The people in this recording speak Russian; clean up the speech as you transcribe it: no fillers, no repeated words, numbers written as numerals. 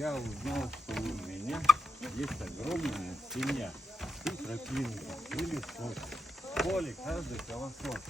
я узнал, что у меня есть огромная семья. И тропинка, и лесок, поле, каждый колосок.